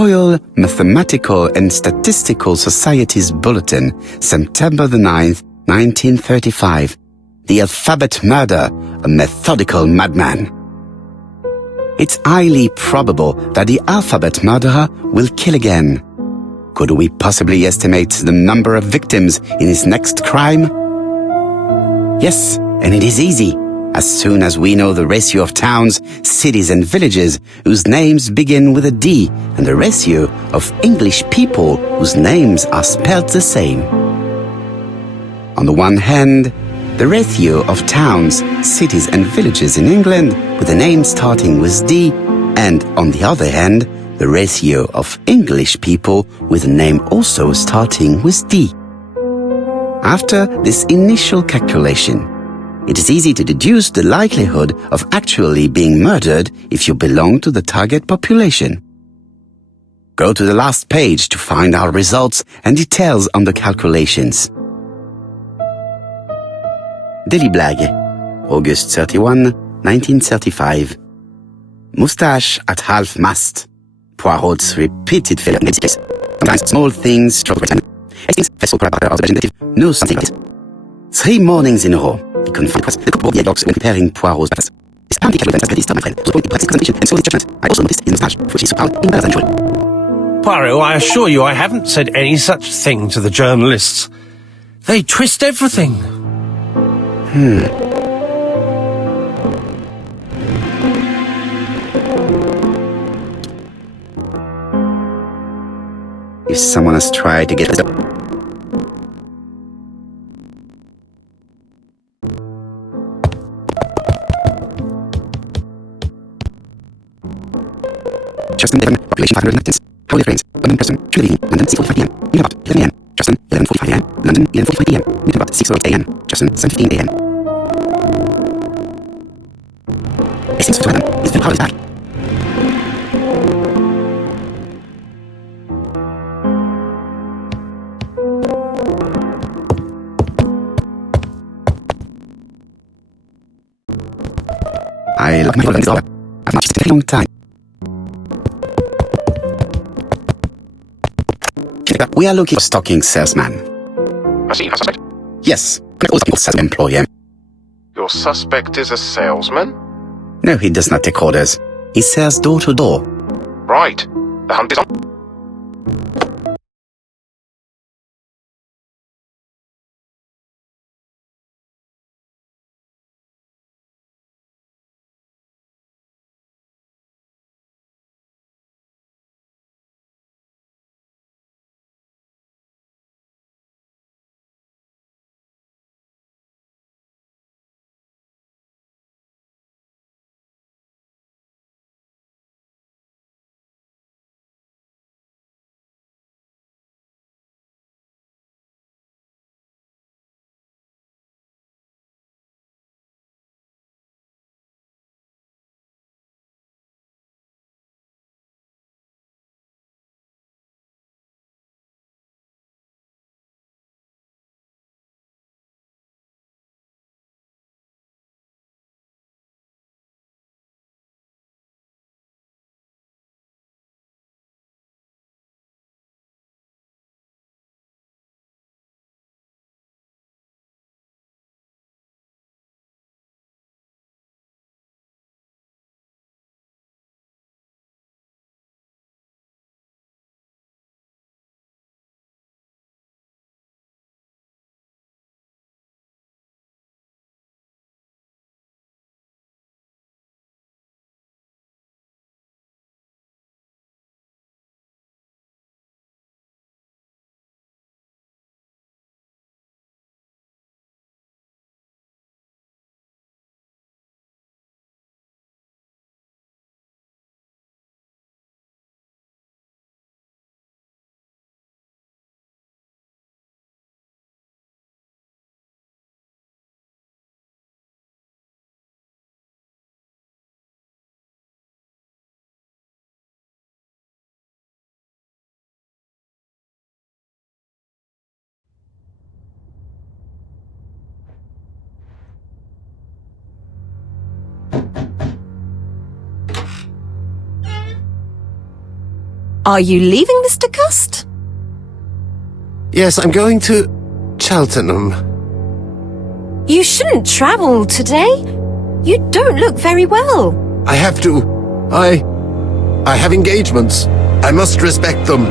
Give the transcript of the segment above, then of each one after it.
Royal Mathematical and Statistical Society's bulletin, September the 9th, 1935. The alphabet murder, a methodical madman. It's highly probable that the alphabet murderer will kill again. Could we possibly estimate the number of victims in his next crime? Yes, and it is easy. As soon as we know the ratio of towns, cities and villages whose names begin with a D and the ratio of English people whose names are spelled the same. On the one hand, the ratio of towns, cities and villages in England with a name starting with D, and on the other hand, the ratio of English people with a name also starting with D. After this initial calculation, it is easy to deduce the likelihood of actually being murdered if you belong to the target population. Go to the last page to find our results and details on the calculations. Daily Blague, August 31, 1935. Moustache at half-mast. Poirot's repeated failure in this case. Sometimes small things struggle with time. Hastings, faithful collaborator of the legislative, knows something like this. 3 mornings in a row, he confronted the cook brought the egg when preparing Poirot's breakfast. His apparently calculated as my friend, was going to practice concentration and slowly judgment. I also noticed his moustache, which is so proud in better than usual. Poirot, I assure you I haven't said any such thing to the journalists. They twist everything. If someone has tried to get this up. Justin, Devon, population 500 inhabitants. Hourly rains, London person, Trinity, London 6:45 p.m. Newport, 11 a.m. Justin, 11:45 a.m. London, 11:45 p.m. Newport, 6:08 a.m. Justin, 7:15 a.m. Hastings to London, is Phil Harley's back. I love my London hour. I've not used it in a long time. We are looking for a stocking salesman. I see, a suspect? Yes, all the people self-employed. Your suspect is a salesman? No, he does not take orders. He sells door to door. Right. The hunt is on. Are you leaving, Mr. Cust? Yes, I'm going to Cheltenham. You shouldn't travel today. You don't look very well. I have to. I have engagements. I must respect them.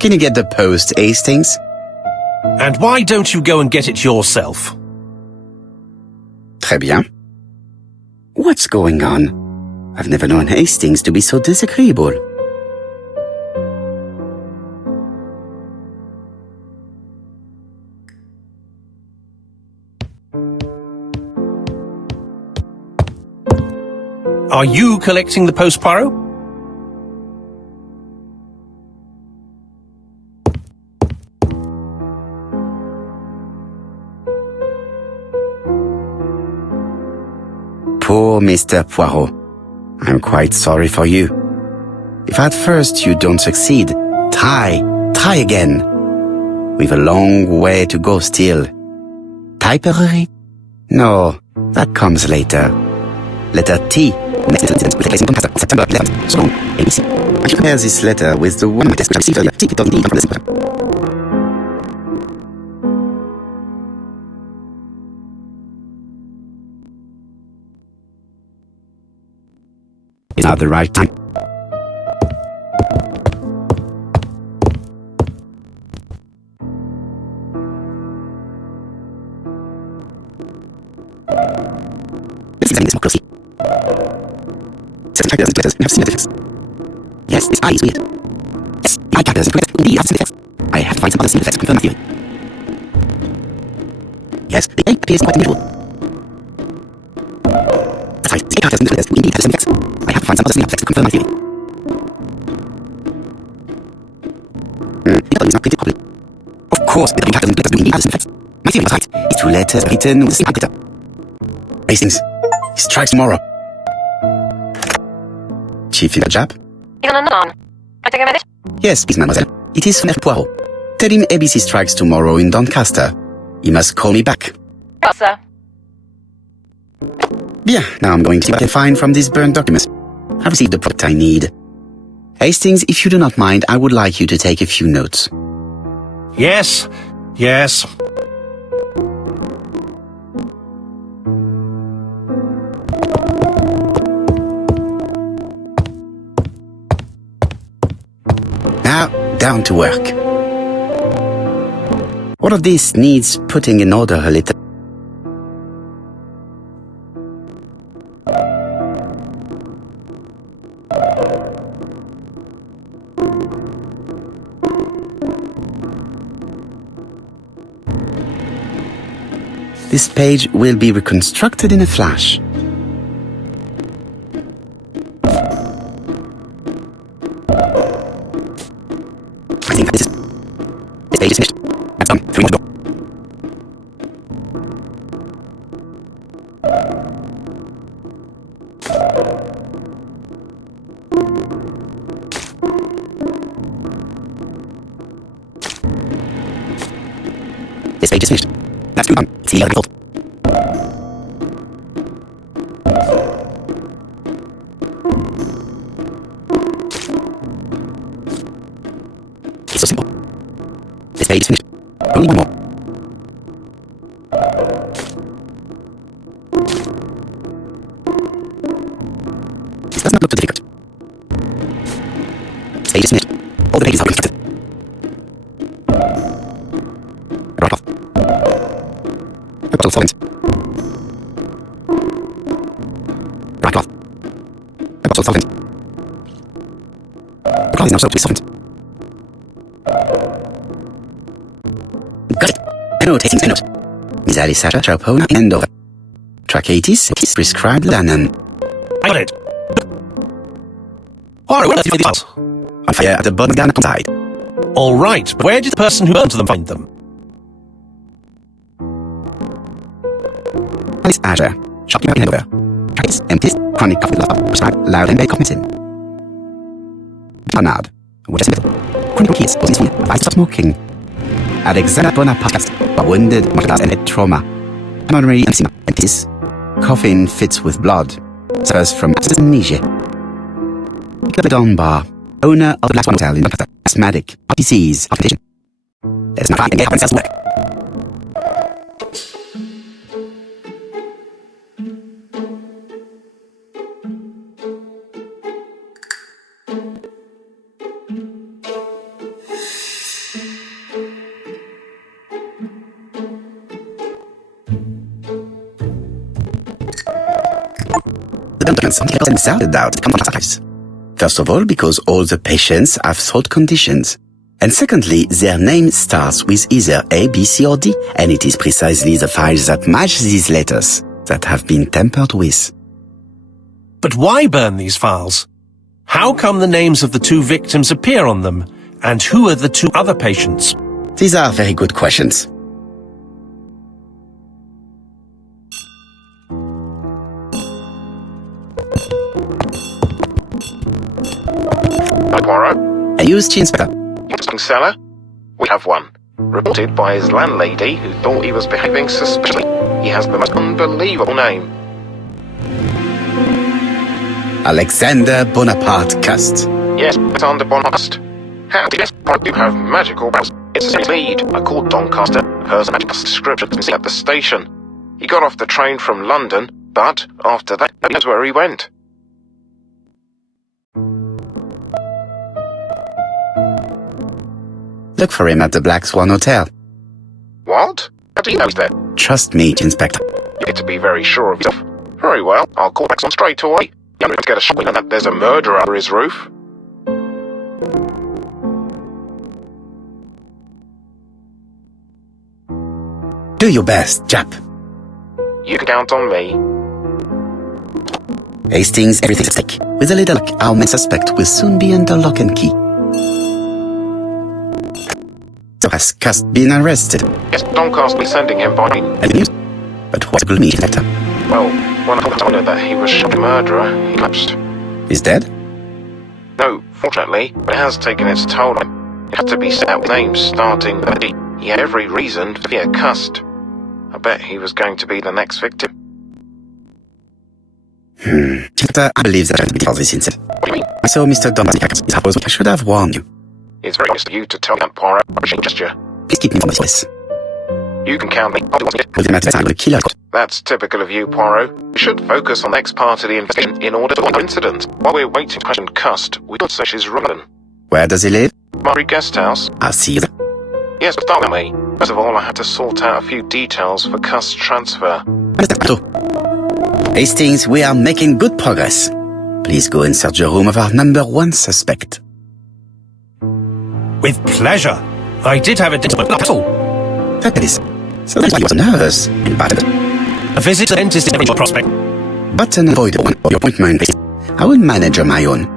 Can you get the post, Hastings? And why don't you go and get it yourself? Très bien. What's going on? I've never known Hastings to be so disagreeable. Are you collecting the post, Poirot? Poor Mr. Poirot. I'm quite sorry for you. If at first you don't succeed, try again. We've a long way to go still. Typery? No, that comes later. Letter T. Next incident will take place in Doncaster, September 11th. So long, ABC. I should compare this letter with the one on my desk which I received earlier. See, it doesn't come from this one. It's not the right time. Let's examine this more closely. Certain characters and letters have similar differences. Yes, this I is weird. Yes, my characters and letters indeed have similar effects. I have to find some other similar effects to confirm my theory. Yes, the A appears quite unusual. That's right, the A characters and letters indeed have similar effects. I have to find some other similar effects to confirm my theory. The other is not printed properly. Of course, the W characters and letters do indeed have similar effects. My theory was right. It's two letters written with the same character. Hastings, he strikes tomorrow. Chief in the job? He's on another one. I take a message? Yes, please, mademoiselle. It is Fishman Poirot. Tell him ABC strikes tomorrow in Doncaster. He must call me back. Yes, sir. Bien, now I'm going to see what I can find from these burned documents. I've received the product I need. Hastings, if you do not mind, I would like you to take a few notes. Yes, yes. Now, down to work. All of this needs putting in order a little. This page will be reconstructed in a flash. I think this page is finished. That's done. 3 more to go. This page is finished. That's good. It's the other result. It's so simple. This page is finished. Only one more. This does not look too difficult. This page is finished. All the pages are constructed. Right off. A bottle solvent. Right cloth. A bottle solvent. The cloth is now soaked with solvent. Got it. A note, Hastings, a note. Miss Alisasha Charpona in Andover. Tracheitis is prescribed Lannan. I got it. Alright, where did you find these files? On fire at the bottom of the Anacom side. Alright, but where did the person who burned them find them? Alice Asher, shopkeeper in Andover. Tracheitis, empties, chronic cough with lava, prescribed loud and very cough medicine. Bernard, water symbol. Chronic keys, was in advised to stop smoking. Alexander Bonaparte, wounded and head trauma. Pulmonary emphysema and this. Coughing fits with blood. Suffers from amnesia. Dunbar, owner of the last hotel in asthmatic, disease, occupation. There's no finding happens elsewhere. The documents themselves out complex. First of all, because all the patients have throat conditions. And secondly, their name starts with either A, B, C, or D, and it is precisely the files that match these letters that have been tampered with. But why burn these files? How come the names of the two victims appear on them? And who are the two other patients? These are very good questions. Poirot? I used the inspector. Interesting cellar? We have one. Reported by his landlady who thought he was behaving suspiciously. He has the most unbelievable name. Alexander Bonaparte Cust. Yes, Alexander Bonaparte. How did you have magical powers? It's his lead. I called Doncaster, heard the magic description at the station. He got off the train from London, but after that, nobody knows where he went. Look for him at the Black Swan Hotel. What? How do you know he's there? Trust me, Inspector. You get to be very sure of yourself. Very well, I'll call back on straight away. I'm going to get a shock that there's a murderer under his roof. Do your best, Jap. You can count on me. Hastings, everything's at stake. With a little luck, our main suspect will soon be under lock and key. So has Cust been arrested? Yes, Doncaster will be sending him by name. And news? But what will mean later? Well, when I told her that he was shot a murderer, he lapsed. He's dead? No, fortunately, but it has taken its toll on him. It had to be set out with names starting with a D. He had every reason to fear Cust. I bet he was going to be the next victim. Inspector, I believe that I will be this incident. What do you mean? I saw Mr. Doncaster. I should have warned you. It's very nice of you to tell me that, Poirot. I appreciate the gesture. Please keep me from this. You can count me. I'll do what's needed. With the matter, I will kill her. That's typical of you, Poirot. We should focus on the next part of the investigation in order to avoid incident. While we're waiting to question Cust, we could search his London. Where does he live? Murray Guest House? I'll see you there. Yes, but start with me. First of all, I had to sort out a few details for Cust's transfer. Hastings, we are making good progress. Please go and search the room of our number one suspect. With pleasure. I did have a dentist appointment. That is. So that's why you was a nurse in Baton. A visit to the dentist is every prospect. But an avoid one of your appointment. I will manage on my own.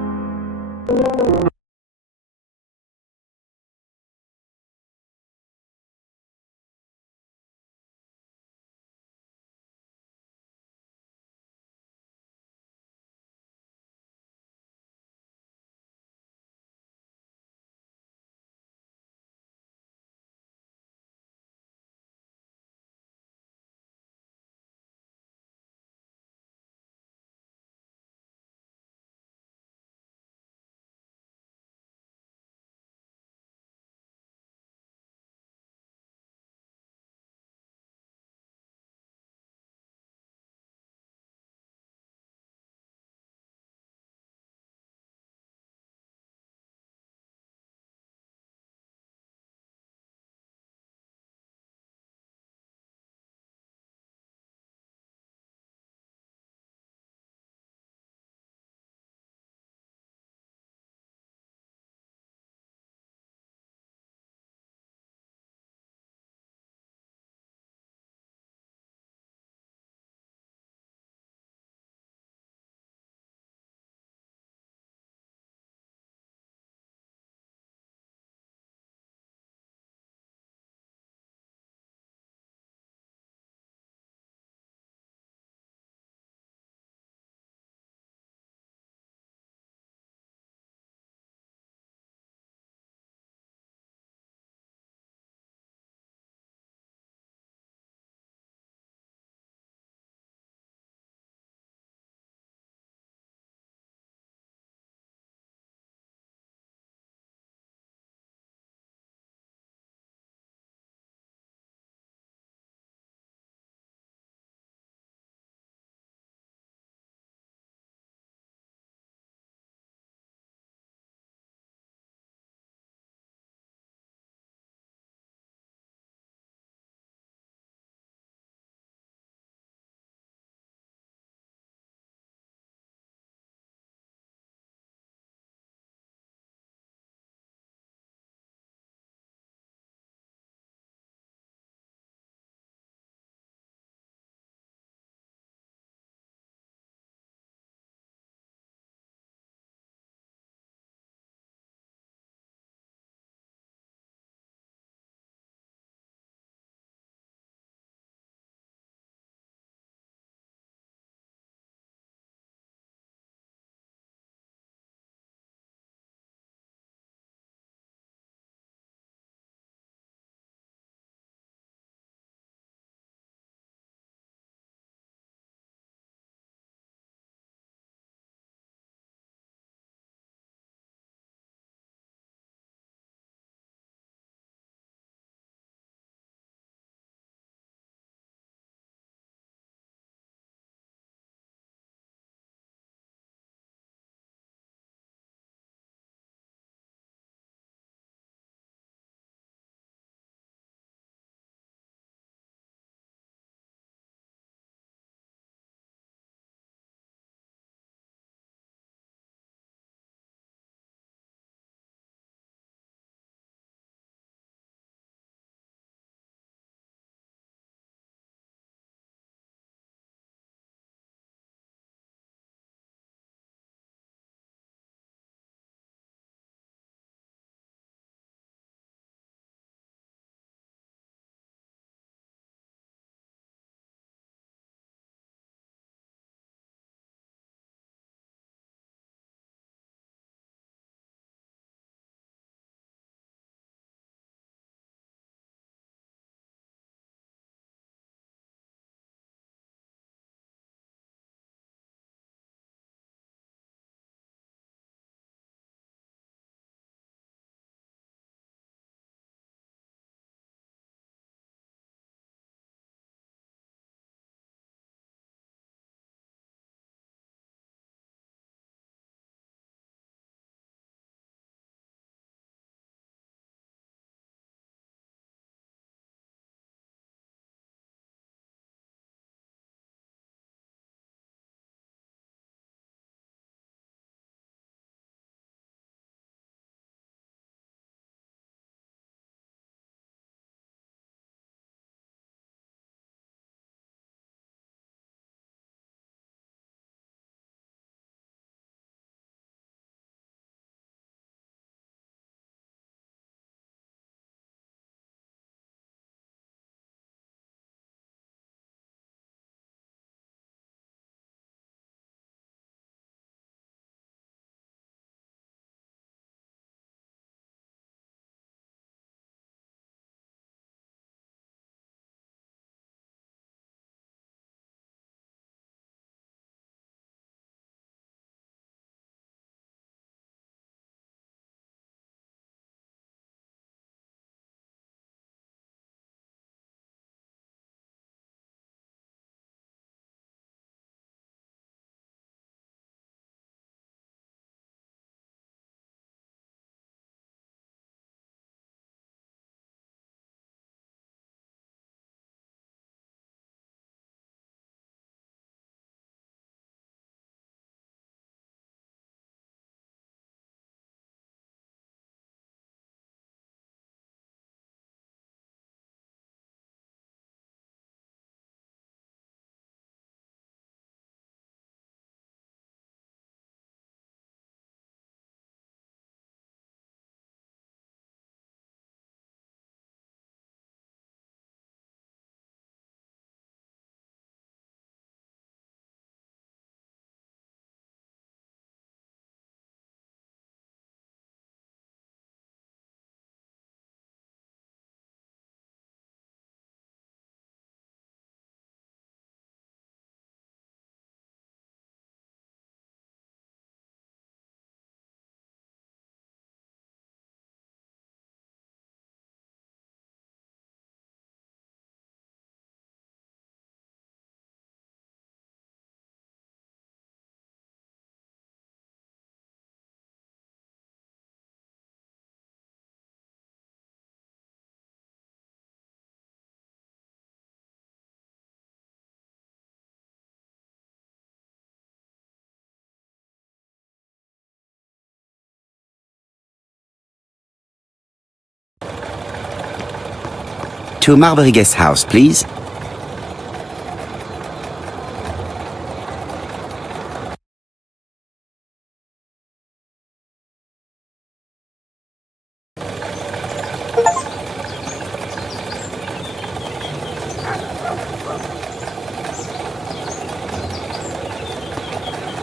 To Marbury Guest House, please.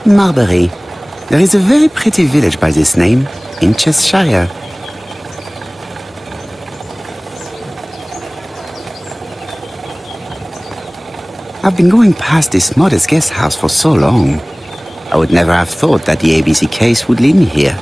Marbury. There is a very pretty village by this name, in Cheshire. I've been going past this modest guest house for so long. I would never have thought that the ABC case would lead me here.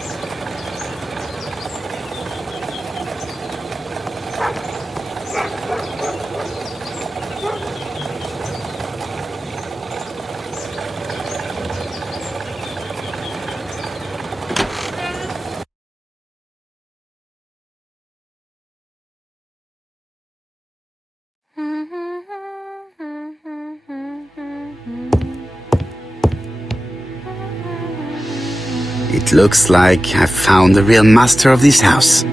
It looks like I've found the real master of this house.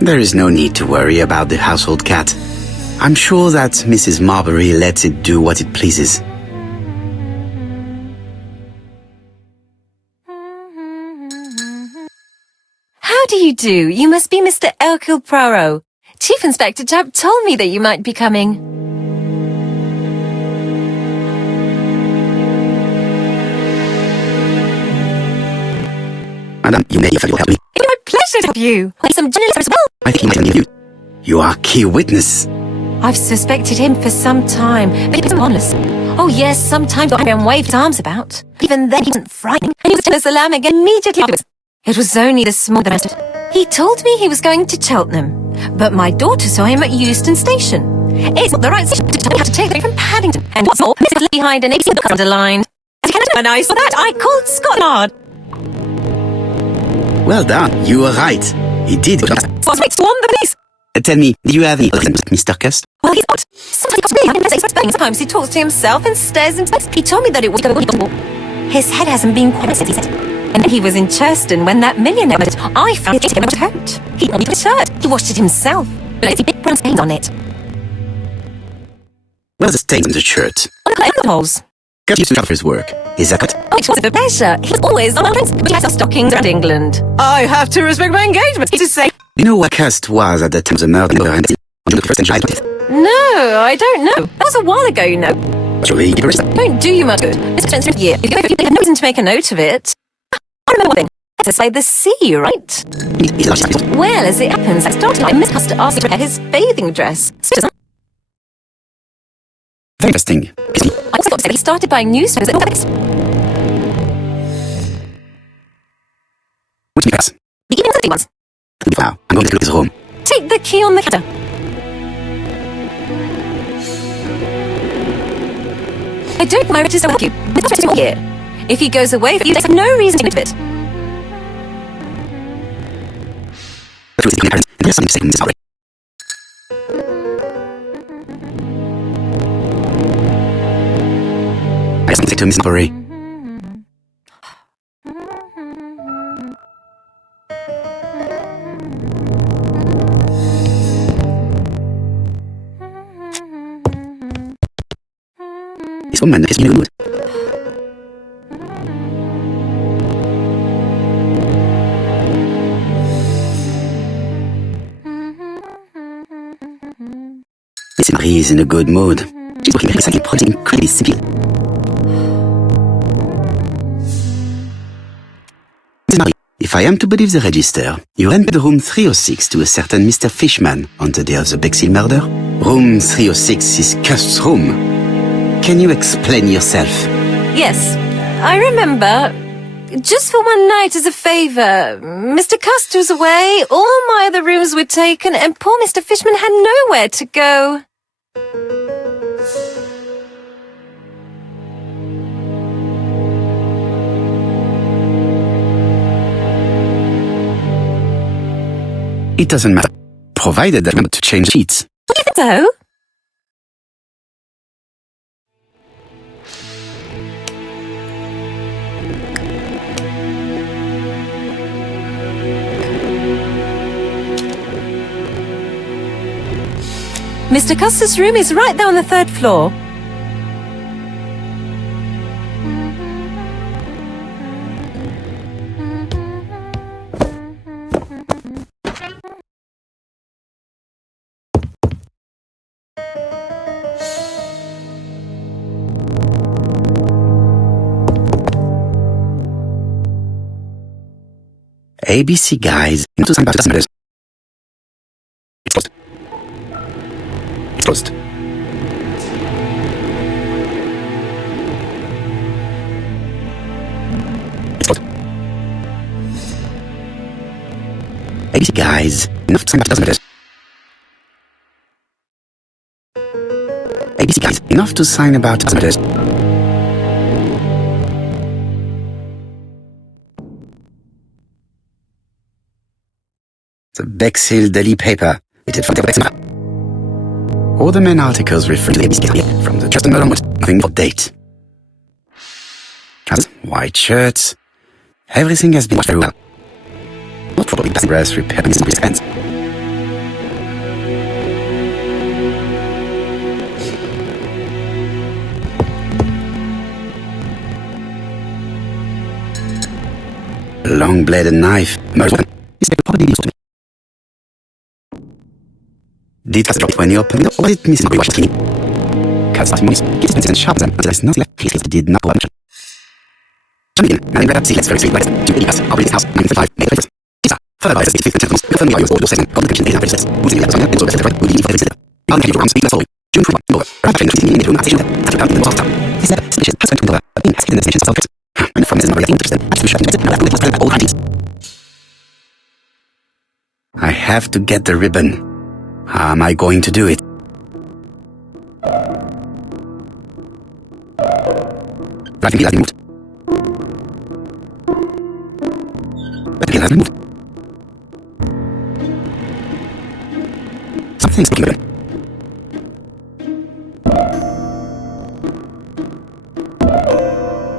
There is no need to worry about the household cat. I'm sure that Mrs. Marbury lets it do what it pleases. How do you do? You must be Mr. Hercule Poirot. Chief Inspector Jupp told me that you might be coming. Madam, you may if you'll help me. It was my pleasure to help you. With some journalists as well. I think he might need you. You are key witness. I've suspected him for some time, but he was honest. Oh yes, sometimes I waved his arms about. Even then he wasn't frightening, and he was telling us the lamb again immediately afterwards. It was only this morning that I stood. He told me he was going to Cheltenham, but my daughter saw him at Euston Station. It's not the right station to tell me how to take it from Paddington, and what's more, Mrs. left behind an ABC book underlined. As you can imagine, when I saw that, I called Scotland. Well done. You were right. He did. So I was to warn the police. Tell me, do you have any Mr. Cust? Well, he's not. Sometimes he having messages. Sometimes he talks to himself and stares into space. He told me that it was possible. His head hasn't been quite since he said. And he was in Churston when that millionaire went. I found his coat. He only put his shirt. He washed it himself. But I see big brown stains on it. Where's the stains on the shirt? On the holes. Cut used to for his work. Is that cut? Oh, it was a pleasure. He's always on our friends, but he has our stockings around England. I have to respect my engagement. To say. You know where Cust was at the time of the murder and the first enchantment? No, I don't know. That was a while ago, you know. Actually, Don't do you much good. It's expensive year. If you have no reason to make a note of it. I remember one thing. It's by the sea, right? Well, as it happens, I started like Miss Custer asked to wear his bathing dress. Very interesting. I also got to say he started buying newspapers at Norfolk. Which makes? Beginning of the ones. Wow, I'm going to his room. Take the key on the counter. I don't my register with you. With the all year. If he goes away for you, there's no reason to do it. There's something to say in this story. I have something to say to Miss Marbury. This woman is in a mood. Miss Marie is in a good mood. She's working very silently, project incredibly simple. Miss Marie, if I am to believe the register, you rented room 306 to a certain Mr. Fishman on the day of the Bexhill murder. Room 306 is Cust's room. Can you explain yourself? Yes, I remember. Just for one night as a favour. Mr. Custer was away, all my other rooms were taken, and poor Mr. Fishman had nowhere to go. It doesn't matter, provided that I remember to change sheets. Do you think so? Mr. Custer's room is right there on the 3rd floor. ABC guys into some customers. It's closed. It's closed. It's closed. ABC guys enough to sign about customers. ABC guys enough to sign about customers. The Bexhill Daily paper, dated from the Bexhill. All the main articles refer to the ABC from the Justin onwards, nothing but date. Trousers, white shirts, everything has been washed very well. Not probably passing grass repaired in his hands. A long-bladed knife, murder weapon, is probably used to me. Did cast drop when you open it, or was it missing by watching cleaning? Cast testimonies, kids and sharp them until there's nothing left. Please did not go on. John Megan, man, grab see, let's very sweet, right? 2 pass, operating house, 935, May 31st. Isa, further by the 5th and 10th, with family audio, audio second, golden kitchen, 8 hours, who's in the episode, and so the right, who did for the I'll give you around speed, that's all. June 21, over. Right after the room, at station, after the most time. This is the station, has went to the, being has hidden the station's self-care. When from this number, interested, that's the shot, now that was all parties. I have to get the ribbon. How am I going to do it? Writing wheel has been moved. But the wheel has been moved. Something's looking good.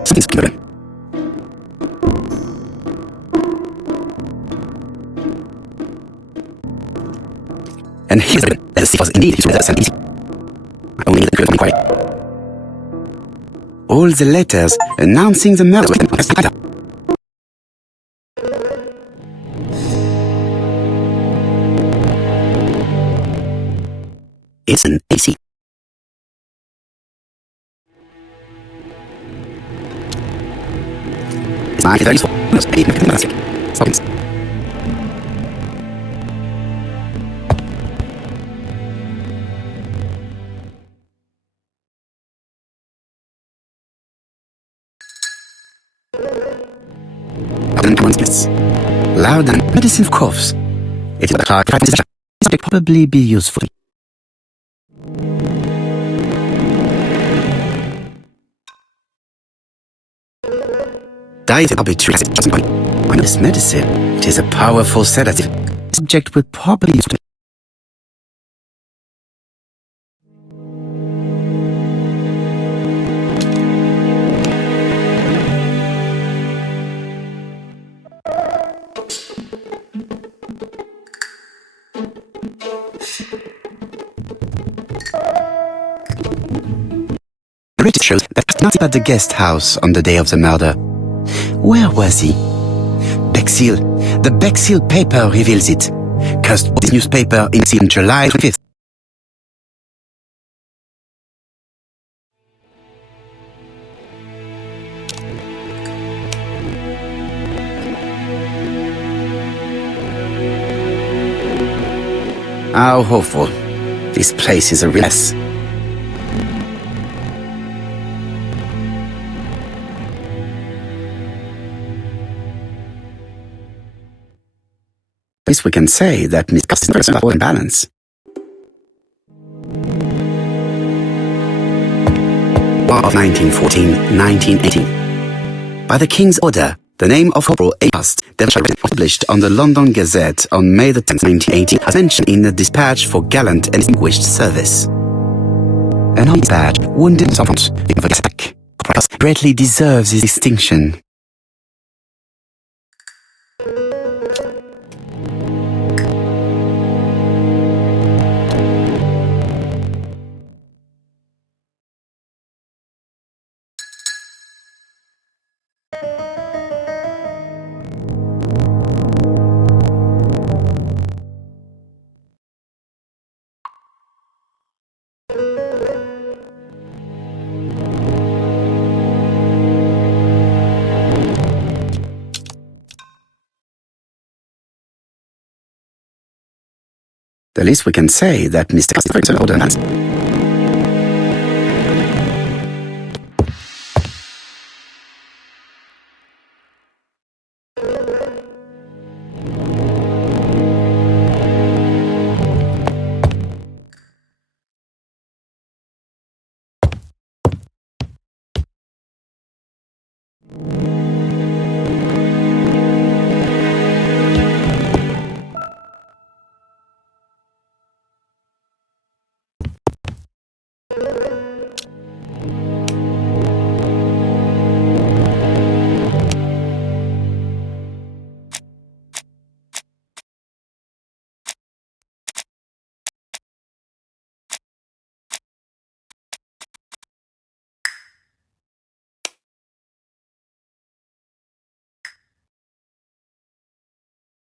Something's looking good. And here's the ribbon. Let's see if it was indeed his letters and easy. I only need the inquiry. All the letters announcing the murder weapon on the spider. It's an AC. It's not very useful. It's very mechanistic. Stoppings. Loud and medicine of coughs. It is a hard practice. This would probably be useful. Diet arbitrary acid just body. On this medicine, it is a powerful sedative. The subject would probably use it. The register shows that he was not at the guest house on the day of the murder. Where was he? Bexhill. The Bexhill paper reveals it. Cust of this newspaper in July 25th. How hopeful. This place is a real mess. At least we can say that Miss Custer is in balance. War of 1914-1918. By the King's order, the name of Corporal A. Cust, published on the London Gazette on May the 10th, 1918, as mentioned in the dispatch for gallant and distinguished service. An army dispatch wounded someone in the attack. Corporal Cust greatly deserves his distinction. The least we can say that Mr. Custer ordered us.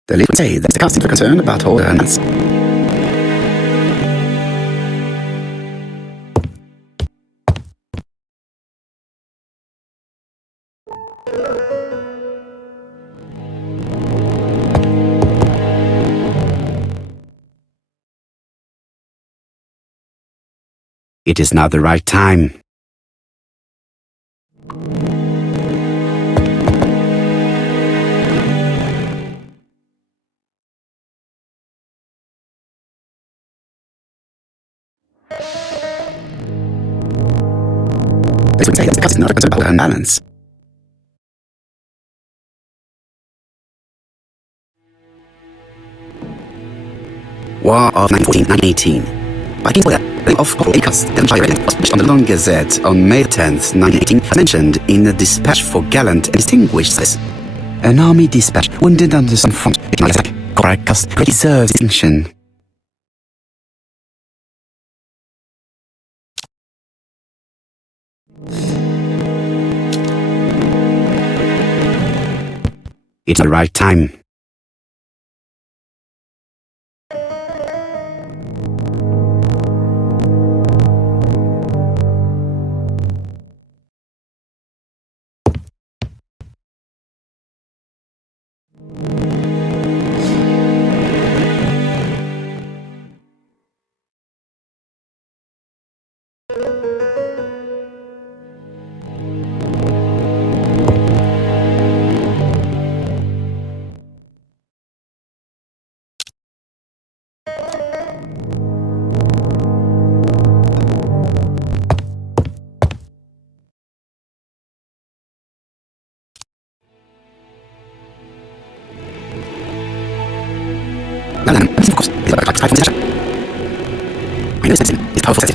The least we say that Mr. Custer is concerned about all the earnings. It is now the right time. This would say that the Custer is not concerned about the balance. War of 1914-1918. Vikings were the name of Acast and was published on the Long Gazette on May 10th, 1918, as mentioned in a dispatch for gallant and distinguished service. An army dispatch wounded on the Sun front, Acast deserves distinction. It's the right time. Now then, of course, is about 5 points. I know this medicine is powerful.